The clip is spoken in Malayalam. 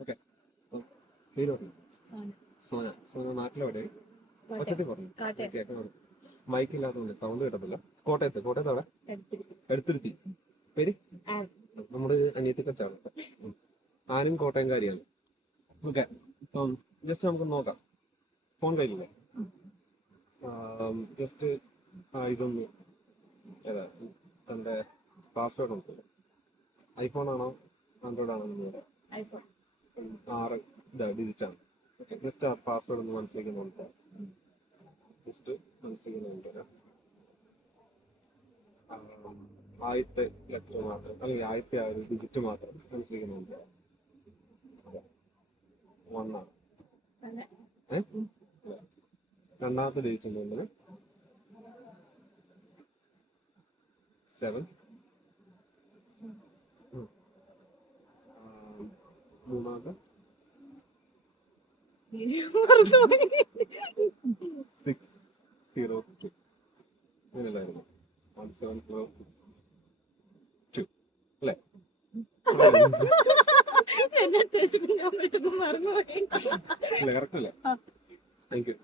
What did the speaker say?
ഓക്കെ. പേര് പറഞ്ഞു. സോന നാട്ടിലെവിടെ? ഒച്ചത്തിൽ പറഞ്ഞു കേട്ടോ. മൈക്കില്ലാത്തതുകൊണ്ട് സൗണ്ട് കിട്ടത്തില്ല. കോട്ടയത്ത് അവിടെ എടുത്തുരുത്തി. പേര് നമ്മുടെ അനിയത്തി കൊച്ചാണ്. ആനും കോട്ടയംകാരിയാണ്. ഓക്കെ. ജസ്റ്റ് നമുക്ക് നോക്കാം. ഫോൺ കയ്യിലില്ലേ? ജസ്റ്റ് ഇതൊന്ന് ഏതാ തന്റെ പാസ്വേഡ് നോക്കുക. ഐഫോൺ ആണോ ആൻഡ്രോയിഡ് ആണോ എന്ന് പറയാം. 6 ഡിജിറ്റ് ആണ്. ജസ്റ്റ് ആ പാസ്വേഡ് ഒന്ന് മനസ്സിലേക്ക് നോക്കുക. ജസ്റ്റ് മനസ്സിലേക്ക് നോക്കുക. ആദ്യത്തെ ലെറ്റർ മാത്രം അല്ലെങ്കിൽ ആദ്യത്തെ ആ ഒരു ഡിജിറ്റ് മാത്രം മനസ്സിലേക്ക് നോക്കുക. 1 ആണ്. രണ്ടാമത്തെ ഡിജിറ്റ് എന്തുകൊണ്ട് 7. മൂന്നാമത്തെ 602 അങ്ങനെയല്ലായിരുന്നു. 1706 അല്ലേ? കറക്റ്റ് അല്ലേ? Thank you.